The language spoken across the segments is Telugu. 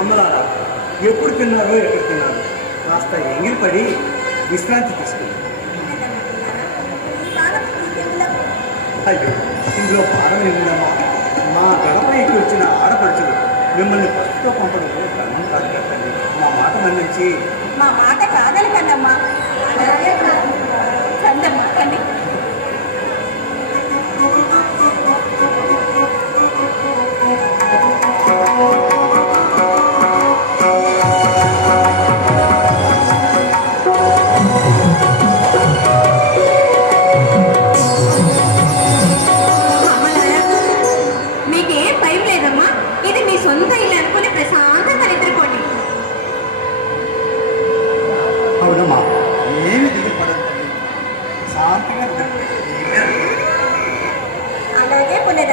అమ్మలారా ఎప్పుడు తిన్నారో ఎక్కడ తిన్నారు? కాస్త ఎంగిలిపడి విశ్రాంతి తీసుకుంది ఇందులో భారం ఏమిటమ్మా మా గడపైకి వచ్చిన ఆడపడుచులు మిమ్మల్ని బస్సుతో పంపడంలో గమనం కాదు కదండి. మా మాట మన్నించి మా మాట కాదని కదమ్మా అలాగే పుణ్య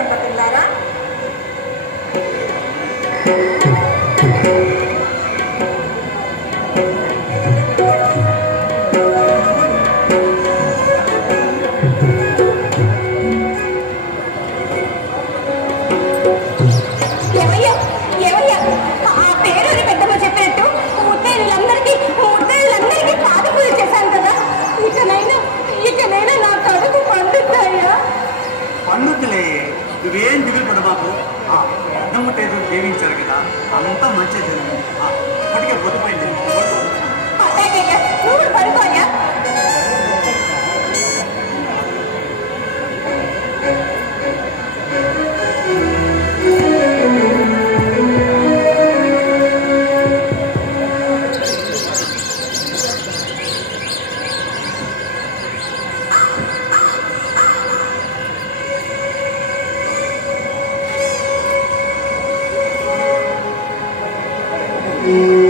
నువ్వేం దిగులు పడబాకు ఆ పెద్దమ్మ టేజు జీవించారు కదా అంతా మంచి జరిగింది ఇప్పటికే పొద్దుపోయింది ఆ